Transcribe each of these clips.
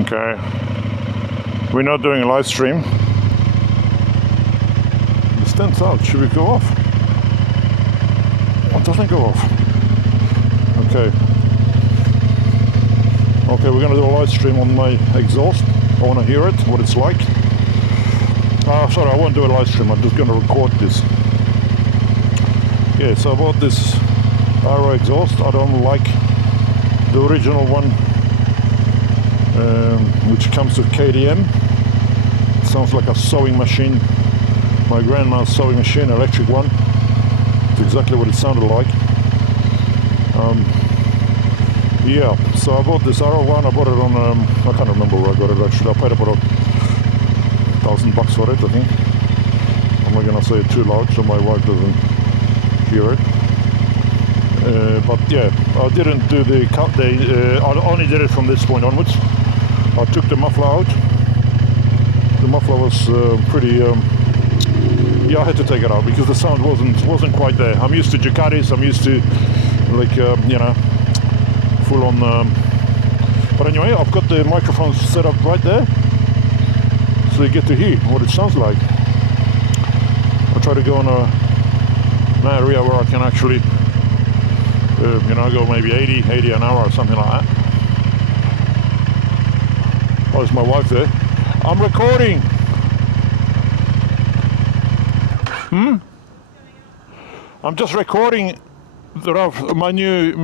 Okay. We're not doing a live stream. The stand's out. Should we go off? It doesn't go off. Okay. Okay, we're going to do a live stream on my exhaust. I want to hear it, what it's like. Sorry, I won't do a live stream. I'm just going to record this. Yeah, so I bought this Aero exhaust. I don't like the original one, which comes with KTM. It sounds like a sewing machine. My grandma's sewing machine, electric one. It's exactly what it sounded like. Yeah, so I bought this Aero one. I bought it on, I can't remember where I got it actually. I paid about $1,000 for it, I think. I'm not gonna say it too loud so my wife doesn't hear it. But yeah, I didn't do the cut. I only did it from this point onwards. I took the muffler out. The muffler was pretty. Yeah, I had to take it out because the sound wasn't quite there. I'm used to Ducatis. I'm used to like you know, full on. But anyway, I've got the microphone set up right there, so you get to hear what it sounds like. I'll try to go in an area where I can actually. You know, go maybe 80 an hour or something like that. Oh, there's my wife there. I'm recording. I'm just recording my new,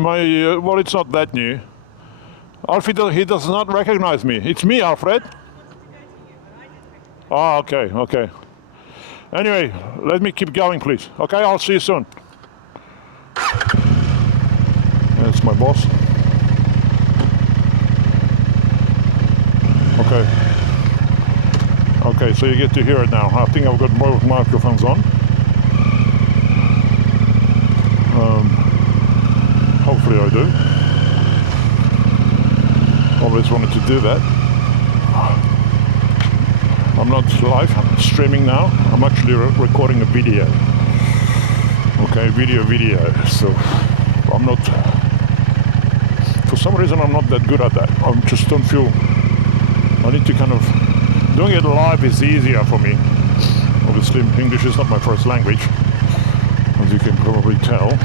well, it's not that new. Alfred, he does not recognize me. It's me, Alfred. Oh, okay, okay. Anyway, let me keep going, please. Okay, I'll see you soon. That's my boss. Okay. Okay, so you get to hear it now. I think I've got both microphones on. Hopefully I do. Always wanted to do that. I'm not live, I'm streaming now. I'm actually recording a video. Okay, video. So I'm not... For some reason I'm not that good at that. I just don't feel, I need to kind of, doing it live is easier for me. Obviously English is not my first language, as you can probably tell.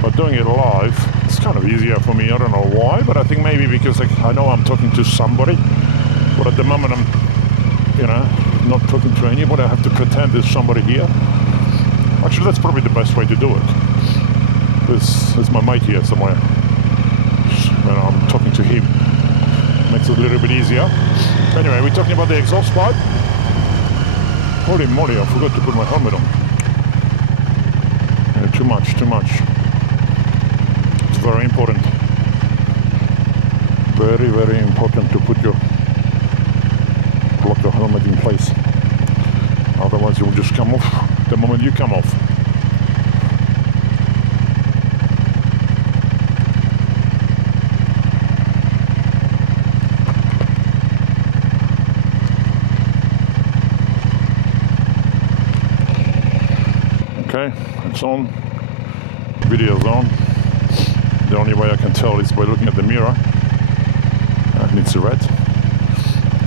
But doing it live, it's kind of easier for me. I don't know why, but I think maybe because I know I'm talking to somebody, but at the moment I'm, you know, not talking to anybody. I have to pretend there's somebody here. Actually, that's probably the best way to do it. There's my mate here somewhere, and I'm talking to him. Makes it a little bit easier. Anyway, we're talking about the exhaust pipe. Holy moly, I forgot to put my helmet on. Too much. It's very important. Very important to put lock your helmet in place. Otherwise, it will just come off the moment you come off. Okay, it's on. Video's on. The only way I can tell is by looking at the mirror. And it's red.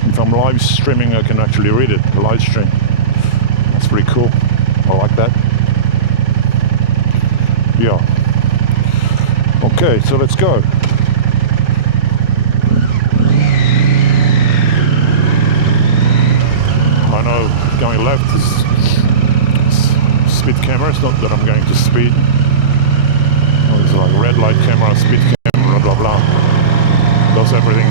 If I'm live streaming, I can actually read it. The live stream. That's pretty cool. I like that. Yeah. Okay, so let's go. I know going left is speed camera. It's not that I'm going to speed. It's like red light camera, speed camera, blah blah. Does everything.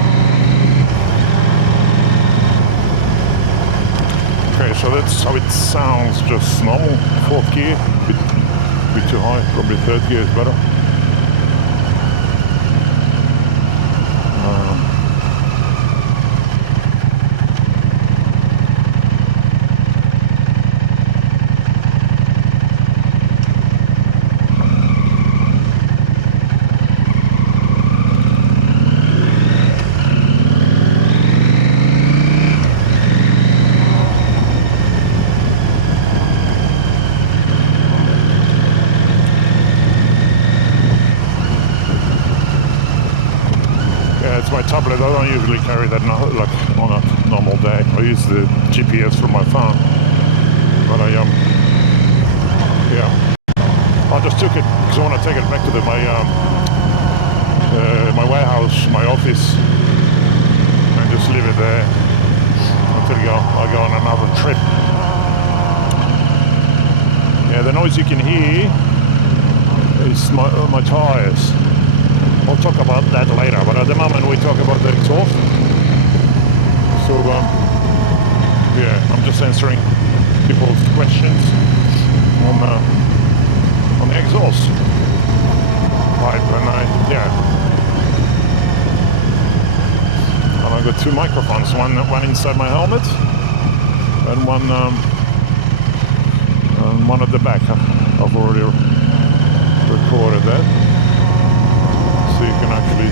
Okay, so that's how it sounds. Just normal. Fourth gear, bit too high. Probably third gear is better. it's my tablet. I don't usually carry that like on a normal day. I use the GPS from my phone. But yeah, I just took it because I want to take it back to my warehouse, my office, and just leave it there until I go on another trip. Yeah, the noise you can hear is my tires. I'll talk about that later, but at the moment we talk about the exhaust. So yeah, I'm just answering people's questions on the exhaust pipe, and and I got two microphones, one inside my helmet and one at the back. I've already recorded that, so you can actually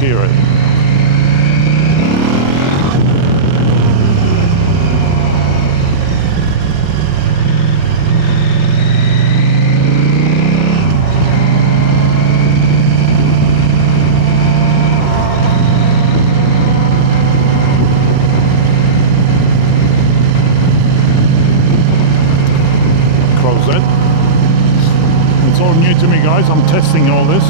hear it. It's all new to me, guys. I'm testing all this,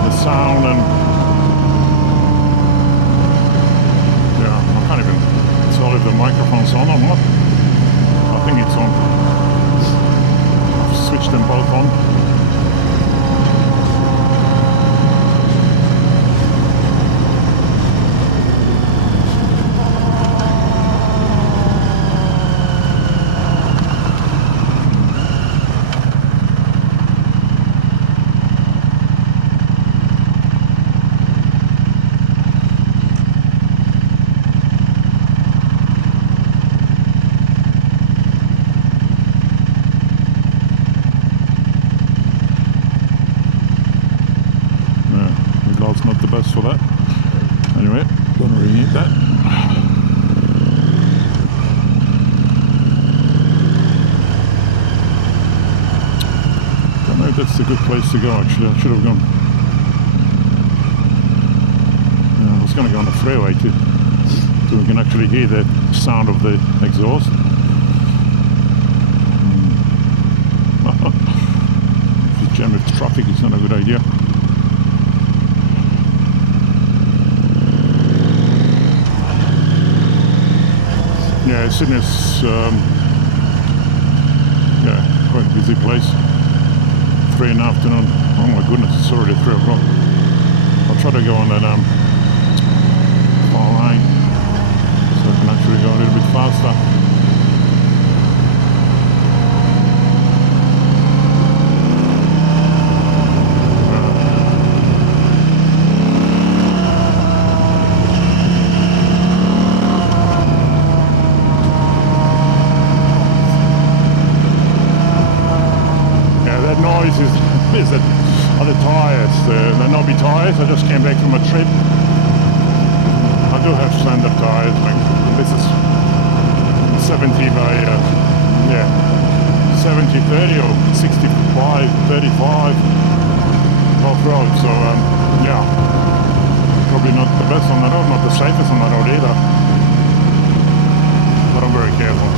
the sound, and yeah, I can't even tell if the microphone's on or not. I think it's on. I've switched them both on. Not the best for that. Anyway, don't really need that. Don't know if that's a good place to go. Actually, I should have gone. I was going to go on the freeway too, so we can actually hear the sound of the exhaust. If you jam with traffic, it's not a good idea. Yeah, Sydney's quite a busy place. 3 in the afternoon. Oh my goodness, it's already 3 o'clock. I'll try to go on that far line so I can actually go a little bit faster. Is that are the tyres, the knobby tyres. I just came back from a trip. I do have standard tyres, like this is 70 by 70/30 or 65/35 off-road, so yeah, probably not the best on the road, not the safest on the road either, but I'm very careful.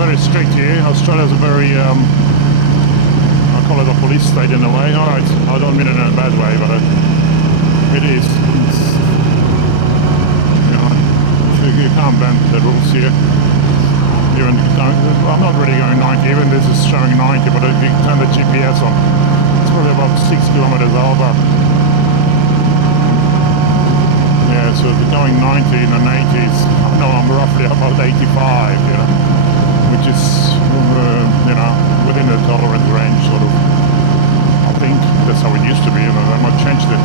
Very strict here. Australia's a very, I call it a police state in a way. Alright, I don't mean it in a bad way, but it is. You can't bend the rules here. Even I'm not really going 90, even this is showing 90, but if you turn the GPS on, it's probably about 6 kilometers over. Yeah, so if you're going 90 in the 80s, I know I'm roughly about 85, you know, which is, within the tolerance range, sort of. I think that's how it used to be, and I might change that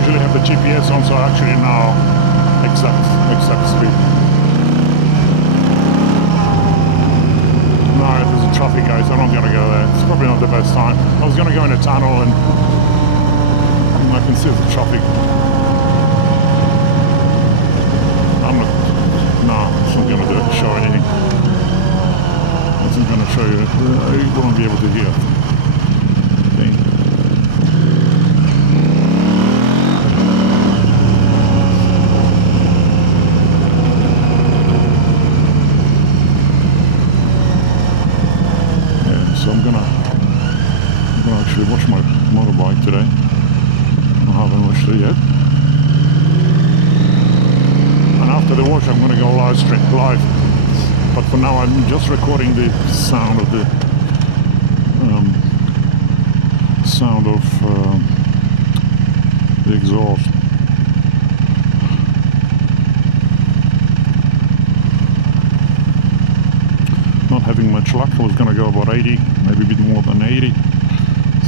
usually have the GPS on, so I actually know exact speed. No, there's a traffic guy, so I'm not gonna go there. It's probably not the best time. I was gonna go in a tunnel and I can see the traffic. I'm not, no, it's not gonna show anything. It's not gonna show you, you won't be able to hear. So I'm gonna actually watch my motorbike today. I haven't watched it yet. And after the watch, I'm gonna go live. But for now, I'm just recording the sound of the the exhaust. Not having much luck. I was gonna go about 80, maybe a bit more than 80,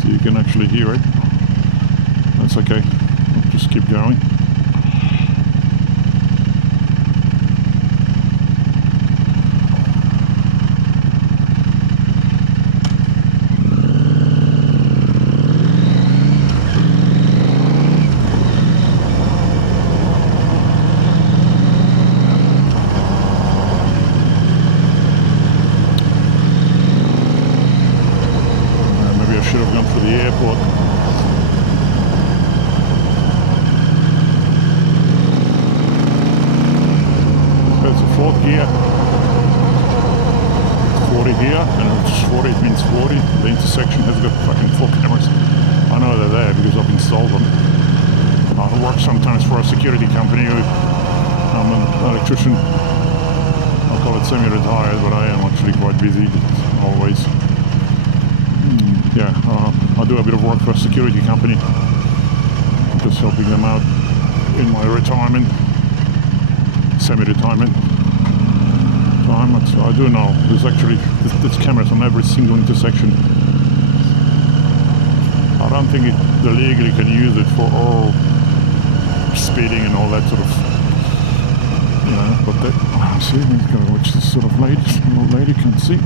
so you can actually hear it. That's okay. I'll just keep going. Should have gone through the airport. There's a fourth gear. 40 here, and it's 40, it means 40. The intersection has got fucking 4 cameras. I know they're there because I've installed them. I work sometimes for a security company. I'm an electrician. I call it semi-retired, but I am actually quite busy, always. Yeah, I do a bit of work for a security company, just helping them out in my retirement, semi-retirement time. I do know there's actually there's cameras on every single intersection. I don't think they legally can use it for all speeding and all that sort of, you know. But that, see, he's got to watch this sort of lady can see.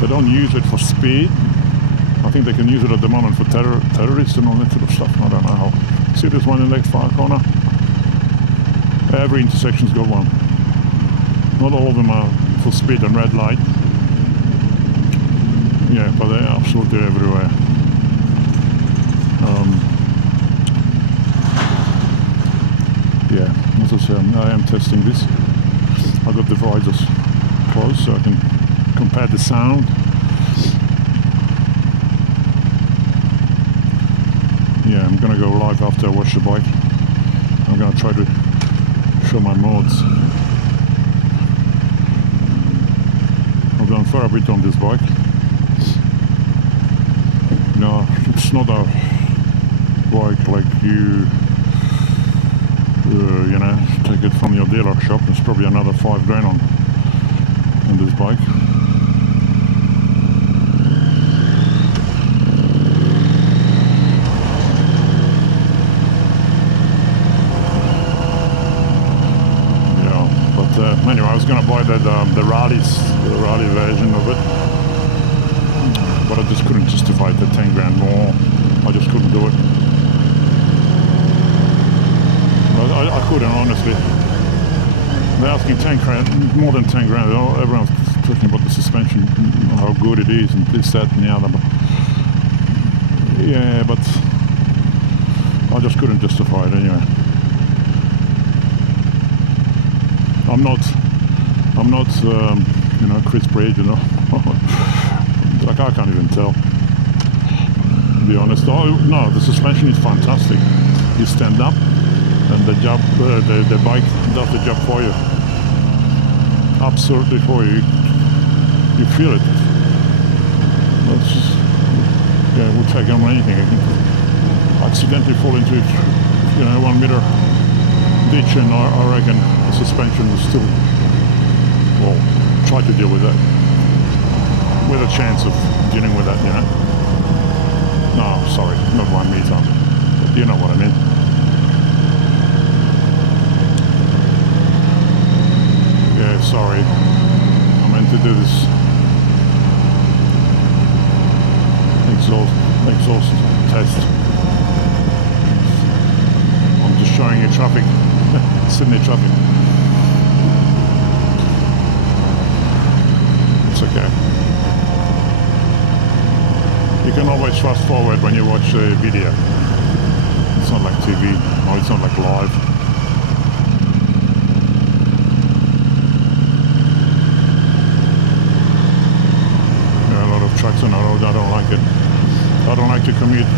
They don't use it for speed. I think they can use it at the moment for terrorists and all that sort of stuff. I don't know how. See this one in the far corner? Every intersection's got one. Not all of them are for speed and red light. Yeah, but they're absolutely everywhere. Yeah, as I say, I am testing this. I've got the visors closed so I can compare the sound. Yeah, I'm gonna go live after I watch the bike. I'm gonna try to show my modes. I've done fair bit on this bike. No, it's not a bike like you know, take it from your dealer shop. There's probably another 5 grand on this bike. Anyway, I was going to buy that the rally version of it, but I just couldn't justify the 10 grand more. I just couldn't do it. But I couldn't, honestly. They're asking 10 grand, more than 10 grand. Everyone's talking about the suspension, how good it is, and this, that, and the other. But yeah, but I just couldn't justify it anyway. I'm not, you know, Chris Braid, you know. Like, I can't even tell, to be honest. Oh, no, the suspension is fantastic. You stand up, and the bike does the job for you. Absolutely for you. You feel it. That's just, yeah, it will take on anything. I can accidentally fall into it, you know, 1 meter ditch, and I reckon the suspension will still, well, try to deal with that, with a chance of dealing with that, you know. No, sorry, not 1 meter. But you know what I mean. Yeah, sorry. I meant to do this exhaust test. I'm just showing you traffic, Sydney traffic. It's okay. You can always fast forward when you watch a video. It's not like TV, or it's not like live. There are a lot of trucks on the road. I don't like it. I don't like to commute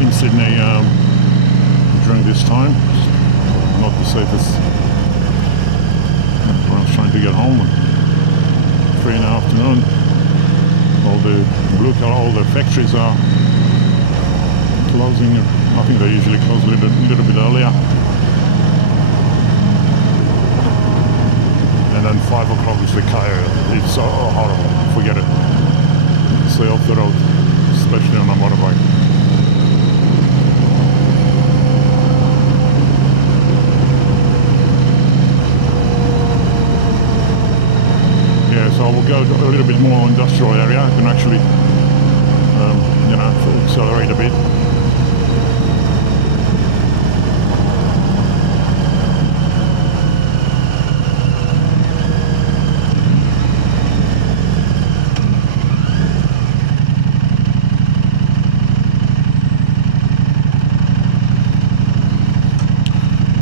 in Sydney during this time. It's not the safest. When I was trying to get home at 3 in the afternoon, all the blue collar, all the factories are closing. I think they usually close a little bit earlier. And then 5 o'clock is the car. It's so horrible. Forget it. Stay off the road, especially on a motorbike. Yeah, so I will go to a little bit more industrial area. I can actually, you know, accelerate a bit.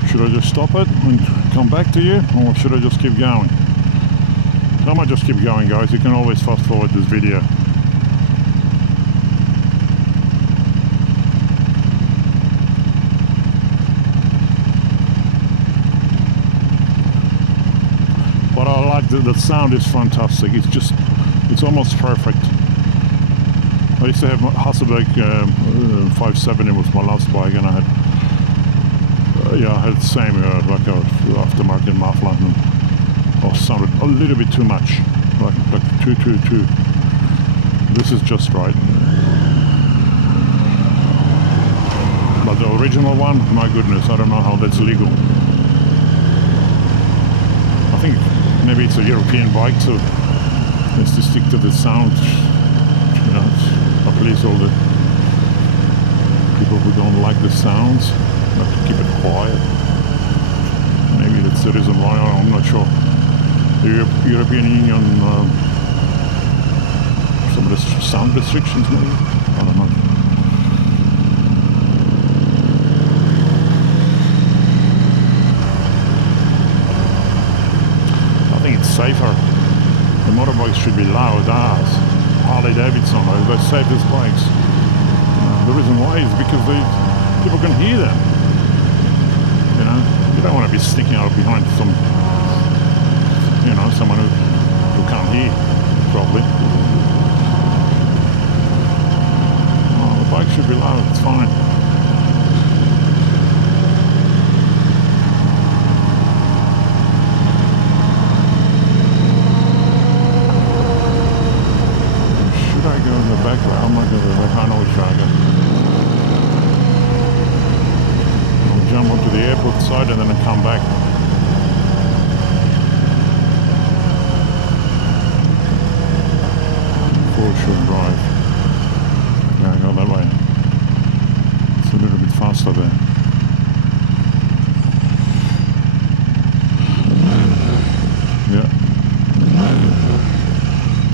Should I just stop it and come back to you, or should I just keep going? I might just keep going, guys. You can always fast forward this video. But I like the sound is fantastic. It's almost perfect. I used to have Hasselbeck 570 was my last bike, and I had yeah, I had the same like a aftermarket muffler, and it sounded a little bit too much, like too. This is just right. But the original one, my goodness, I don't know how that's legal. I think maybe it's a European bike, so it's to stick to the sound. You know, at least all the people who don't like the sounds have to keep it quiet. Maybe that's the reason why. I'm not sure. The European Union, some of the sound restrictions, maybe. I don't know. I think it's safer. The motorbikes should be loud as Harley Davidson. They're the safest bikes. The reason why is because people can hear them. You know, you don't want to be sticking out behind some, you know, someone who can't hear properly. Oh, the bike should be loud. It's fine. Back, I'm not going to go back. I know which way I go. I'll jump onto the airport side and then I'll come back. Foreshore Drive. Yeah, I go that way. It's a little bit faster there. Yeah.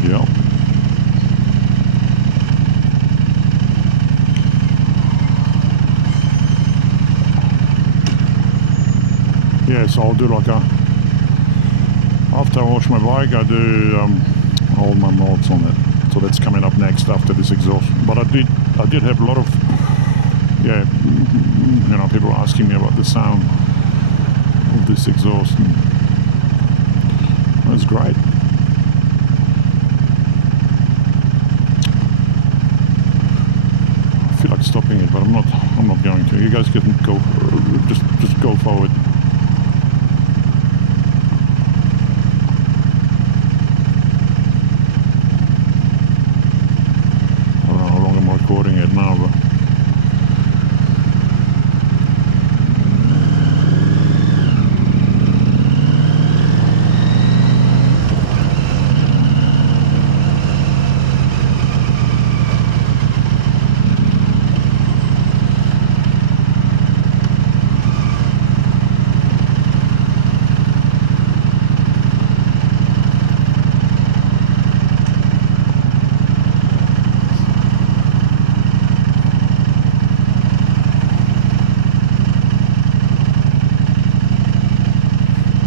Yeah. Yeah, so I'll do like a, after I wash my bike, I do all my mods on it. So that's coming up next after this exhaust. But I did have a lot of, yeah, you know, people asking me about the sound of this exhaust, and that's great. I feel like stopping it, but I'm not going to. You guys can go, just go forward. recording it now, but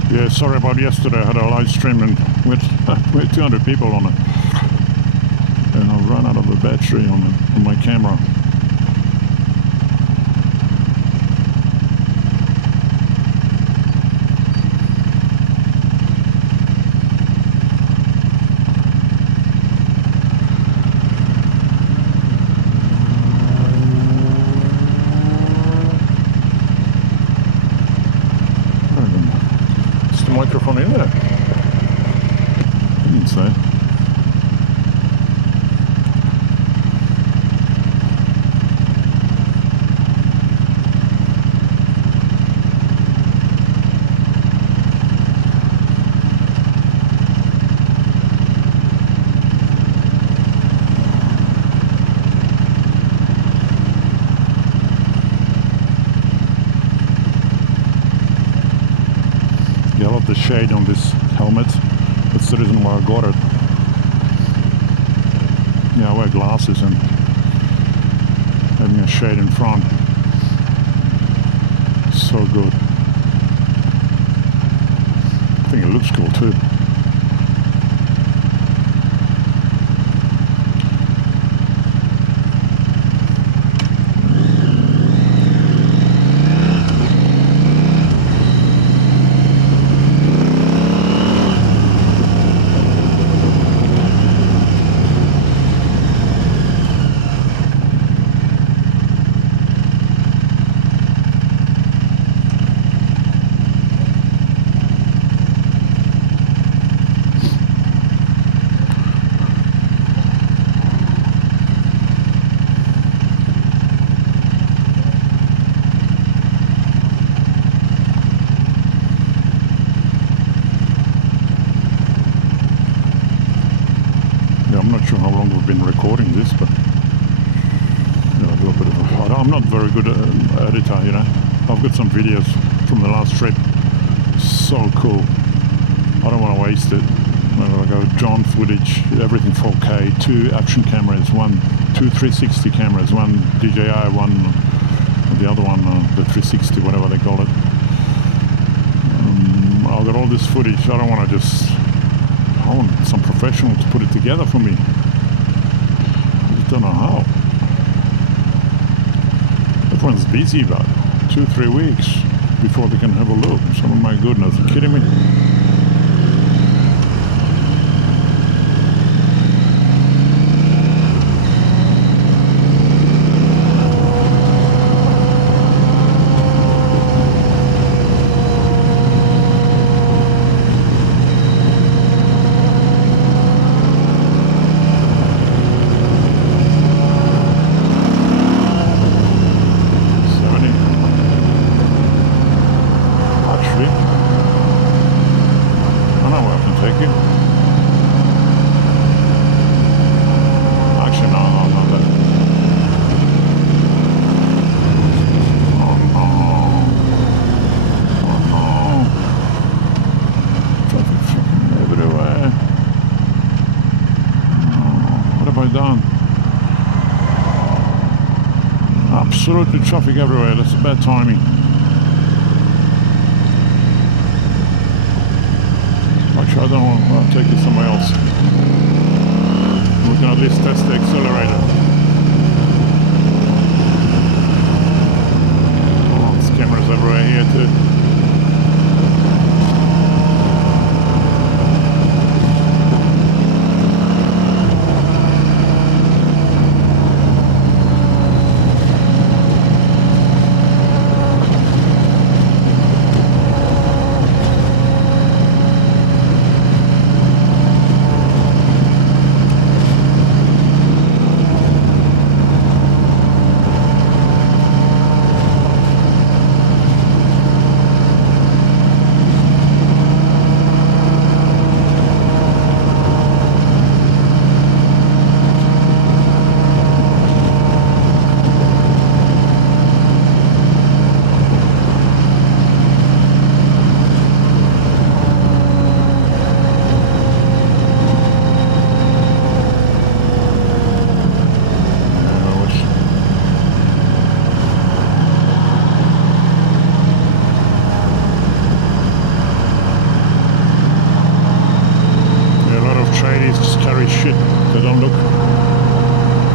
yeah, sorry about yesterday. I had a live stream and with 200 people on it, and I ran out of the battery on my camera. Microphone in there? I didn't say. I love the shade on this helmet. That's the reason why I got it. Yeah, I wear glasses and having a shade in front, so good. I think it looks cool too. I'm not sure how long we've been recording this, but you know, I do a bit of I'm not very good at editor, you know. I've got some videos from the last trip, so cool. I don't want to waste it. I go drone footage, everything 4K, 2 action cameras, 2 360 cameras, 1 DJI, the other one, the 360, whatever they call it. I've got all this footage. I don't want to I want some professional to put it together for me. I just don't know how. Everyone's busy about 2-3 weeks before they can have a look. So, oh my goodness, are you kidding me? Done. Absolutely traffic everywhere. That's bad timing. Actually, I don't want to take it somewhere else. We can at least test the accelerator. Oh, there's cameras everywhere here too.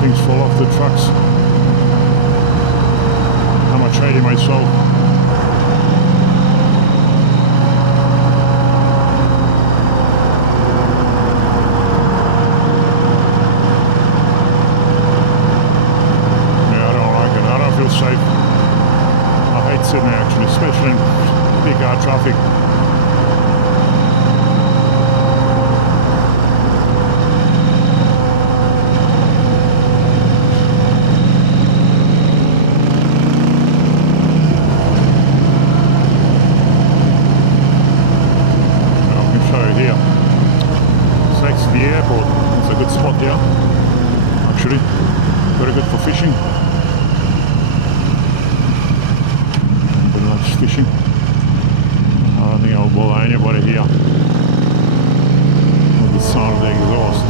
Things fall off the trucks. How much hate myself. Yeah, I don't like it. I don't feel safe. I hate sitting there actually, especially in big car traffic. The airport, it's a good spot here, actually, very good for fishing. Everybody likes fishing. I don't think I'll bother anybody here with the sound of the exhaust.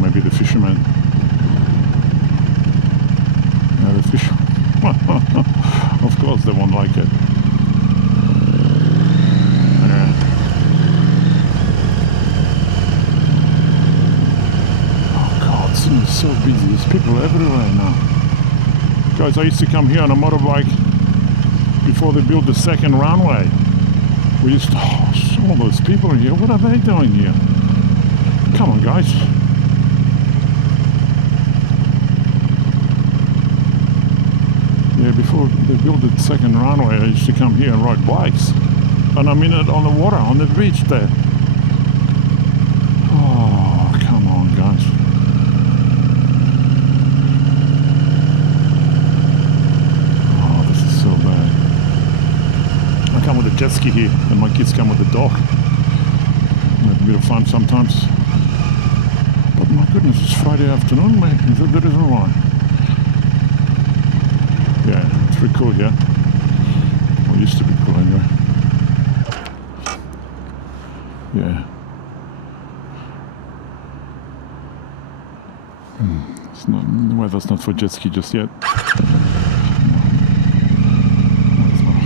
Maybe the fishermen. Yeah, the fish. Of course they won't like it. Yeah. Oh God, it's so busy. There's people everywhere now. Guys, I used to come here on a motorbike before they built the second runway. We used to, all those people here, what are they doing here? Come on, guys. Yeah, before they built the second runway, I used to come here and ride bikes. And I'm in it on the water, on the beach there. Oh, come on, guys. Oh, this is so bad. I come with a jet ski here, and my kids come with a dog. Have a bit of fun sometimes. But my goodness, it's Friday afternoon, mate. Is that the reason why? Yeah, it's pretty cool here. Well, it used to be cool anyway. Yeah. It's not, the weather's not for jet ski just yet. It's not.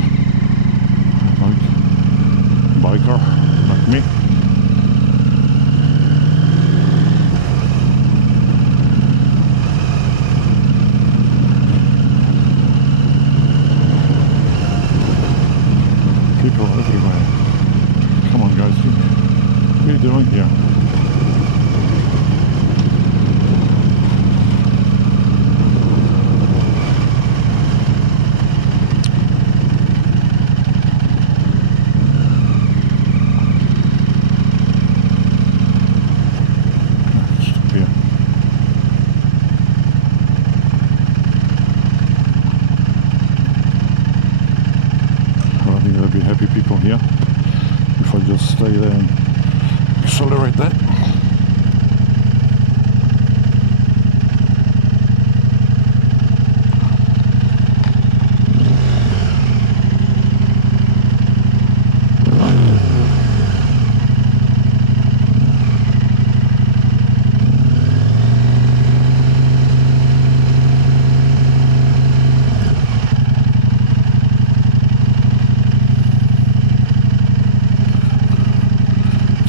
Biker, like me. People everywhere. Come on, guys. What are you doing here? Stop here. There'll be happy people here if I just stay there and accelerate that.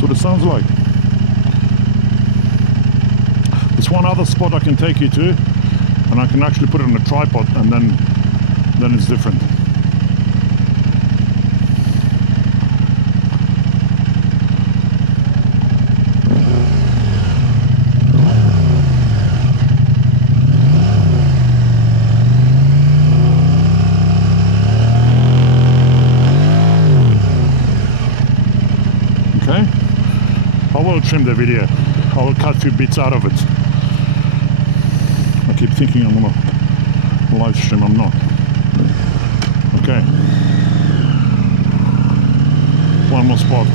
What it sounds like. There's one other spot I can take you to, and I can actually put it on a tripod, and then it's different. Okay. I will trim the video. I will cut a few bits out of it. I keep thinking I'm gonna live stream, I'm not. Okay. One more spot.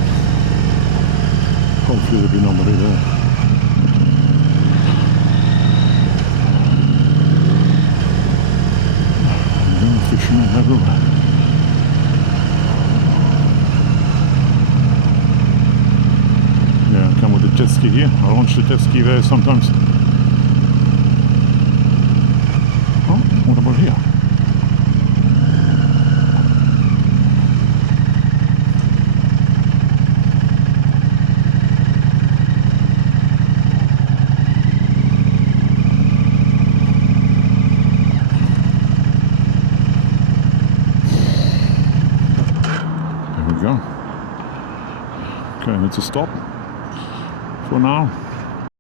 Hopefully there'll be nobody there. Fishermen everywhere. Yeah, I come with the jet ski here. I launch the jet ski there sometimes. Oh, what about here? you go. Okay, it's a stop for now.